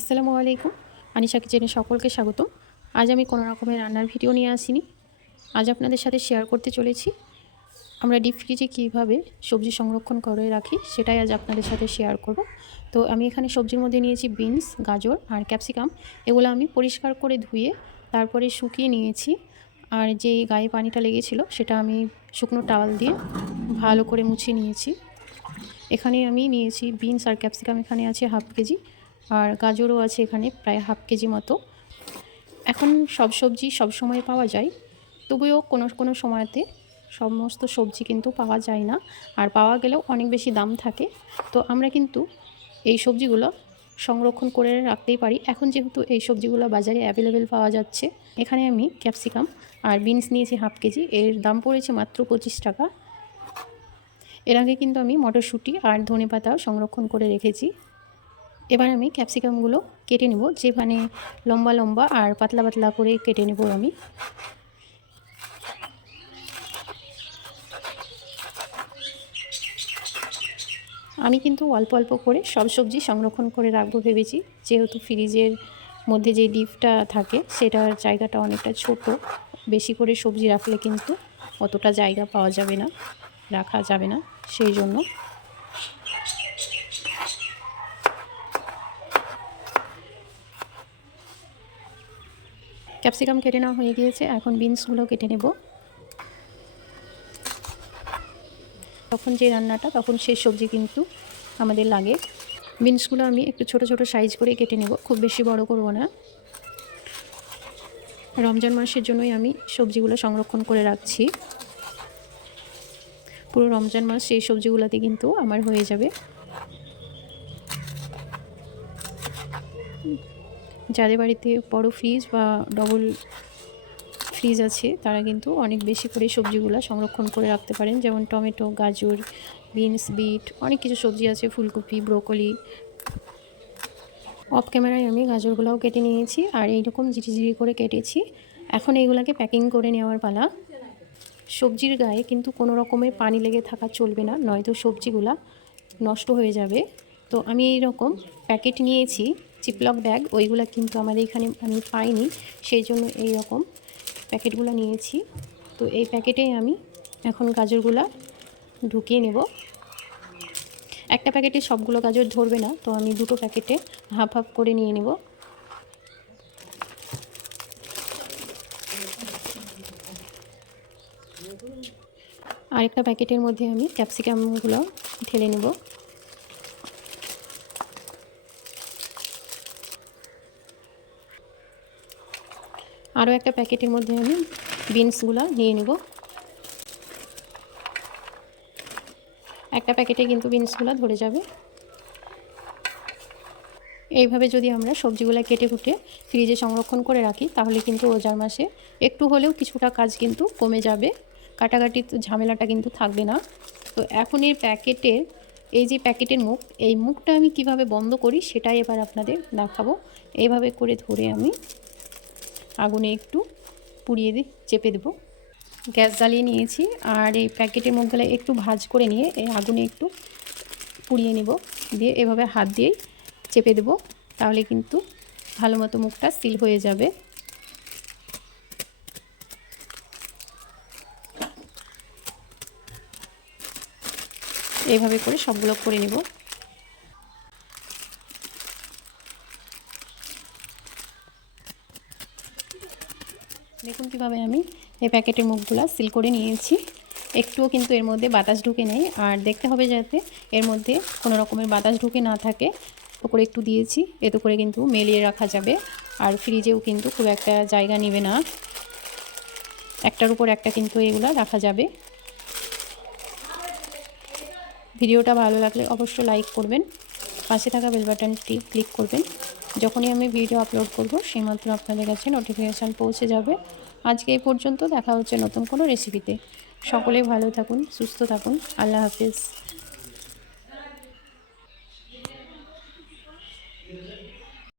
আসসালামু আলাইকুম। আনিশা কিচেনে সকলকে স্বাগতম। আজ আমি কোনো রকমের রান্নার ভিডিও নিয়ে আসিনি। আজ আপনাদের সাথে শেয়ার করতে চলেছি। আমরা ডিপ ফ্রিজে কীভাবে সবজি সংরক্ষণ করে রাখি সেটাই আজ আপনাদের সাথে শেয়ার করব। তো আমি এখানে সবজির মধ্যে নিয়েছি বিনস গাজর আর ক্যাপসিকাম এগুলো আমি পরিষ্কার করে ধুয়ে তারপরে শুকিয়ে নিয়েছি। আর যে গায়ে পানিটা লেগেছিল সেটা আমি শুকনো টাওয়াল দিয়ে ভালো করে মুছে নিয়েছি। এখানে আমি নিয়েছি বিনস আর ক্যাপসিকাম এখানে আছে হাফ কেজি। আর গাজরও আছে এখানে, প্রায় হাফ কেজি মতো। এখন সব সবজি সব সময় পাওয়া যায়, তবুও কোনো কোনো সময়তে সমস্ত সবজি কিন্তু পাওয়া যায় না। আর পাওয়া গেলেও অনেক বেশি দাম থাকে। তো আমরা কিন্তু এই সবজিগুলো সংরক্ষণ করে রাখতেই পারি। এখন যেহেতু এই সবজিগুলো বাজারে অ্যাভেলেবেল পাওয়া যাচ্ছে, এখানে আমি ক্যাপসিকাম আর বিনস নিয়েছি হাফ কেজি। এর দাম পড়েছে মাত্র পঁচিশ টাকা। এর আগে কিন্তু আমি মটরশুঁটি আর ধনে পাতাও সংরক্ষণ করে রেখেছি। এবার আমি ক্যাপসিকামগুলো কেটে নেব, যেখানে লম্বা লম্বা আর পাতলা পাতলা করে কেটে নেব আমি। আমি কিন্তু অল্প অল্প করে সব সবজি সংরক্ষণ করে রাখব ভেবেছি, যেহেতু ফ্রিজের মধ্যে যে ডিপটা থাকে সেটার জায়গাটা অনেকটা ছোট, বেশি করে সবজি রাখলে কিন্তু অতটা জায়গা পাওয়া যাবে না, রাখা যাবে না, সেই জন্য ক্যাপসিকাম কেটে নেওয়া হয়ে গিয়েছে, এখন বিনসগুলো কেটে নেব। তখন যে রান্নাটা, তখন সেই সবজি কিন্তু আমাদের লাগে। বিনসগুলো আমি একটু ছোট ছোট সাইজ করে কেটে নেব, খুব বেশি বড় করব না। রমজান মাসের জন্যই আমি সবজিগুলো সংরক্ষণ করে রাখছি। পুরো রমজান মাস সেই সবজিগুলোতে কিন্তু আমার হয়ে যাবে। যাদের বাড়িতে বড় ফ্রিজ বা ডবল ফ্রিজ আছে, তারা কিন্তু অনেক বেশি করে সবজিগুলো সংরক্ষণ করে রাখতে পারেন। যেমন টমেটো, গাজর, বিনস, বিট, অনেক কিছু সবজি আছে, ফুলকপি, ব্রোকলি। অফ ক্যামেরায় আমি গাজরগুলোও কেটে নিয়েছি আর এইরকম ঝিরি ঝিরি করে কেটেছি। এখন এইগুলোকে প্যাকিং করে নেওয়ার পালা। সবজির গায়ে কিন্তু কোনো রকমের পানি লেগে থাকা চলবে না, নয়তো সবজিগুলা নষ্ট হয়ে যাবে। তো আমি এই রকম প্যাকেট নিয়েছি। চিপলক ব্যাগ ওইগুলো কিন্তু আমাদের এখানে আমি পাইনি সেই জন্য এই রকম প্যাকেটগুলো নিয়েছি। তো এই প্যাকেটেই আমি এখন গাজরগুলা ঢুকিয়ে নেব। একটা প্যাকেটে সবগুলো গাজর ধরবে না, তো আমি দুটো প্যাকেটে হাফ হাফ করে নিয়ে নেব। আরেকটা প্যাকেটের মধ্যে আমি ক্যাপসিকামগুলো ঢেলে নেব। আরও একটা প্যাকেটের মধ্যে আমি বিনসগুলো নিয়ে নেব। একটা প্যাকেটে কিন্তু বিনসগুলো ধরে যাবে। এইভাবে যদি আমরা সবজিগুলো কেটে কুটে ফ্রিজে সংরক্ষণ করে রাখি, তাহলে কিন্তু রোজার মাসে একটু হলেও কিছুটা কাজ কিন্তু কমে যাবে। কাটাকাটি ঝামেলাটা কিন্তু থাকবে না। তো এখন এর প্যাকেটের এই যে প্যাকেটের মুখ, এই মুখটা আমি কীভাবে বন্ধ করি সেটাই এবার আপনাদের দেখাবো। এইভাবে করে ধরে আমি আগুনে একটু পুড়িয়ে দিই চেপে দেবো। গ্যাস জ্বালিয়ে নিয়েছি আর এই প্যাকেটের মুখগুলো একটু ভাজ করে নিয়ে এই আগুনে একটু পুড়িয়ে নেব। দিয়ে এভাবে হাত দিয়েই চেপে দেবো, তাহলে কিন্তু ভালো মতো মুখটা সিল হয়ে যাবে। এইভাবে করে সবগুলো করে নেব। দেখুন কীভাবে আমি এই প্যাকেটের মুখগুলো সিল করে নিয়েছি। একটুও কিন্তু এর মধ্যে বাতাস ঢুকে নেই। আর দেখতে হবে যাতে এর মধ্যে কোনো রকমের বাতাস ঢুকে না থাকে। তো করে একটু দিয়েছি, এতে করে কিন্তু মেলিয়ে রাখা যাবে। আর ফ্রিজেও কিন্তু খুব একটা জায়গা নেবে না। একটার উপর একটা কিন্তু এগুলো রাখা যাবে। ভিডিওটা ভালো লাগলে অবশ্যই লাইক করবেন। পাশে থাকা বেল বাটনটি ক্লিক করবেন। যখনই আমি ভিডিও আপলোড করব সেই মাত্র আপনাদের কাছে নোটিফিকেশান পৌঁছে যাবে। আজকে এই পর্যন্ত দেখা হচ্ছে নতুন কোনো রেসিপিতে সকলে ভালো থাকুন, সুস্থ থাকুন। আল্লাহ হাফিজ।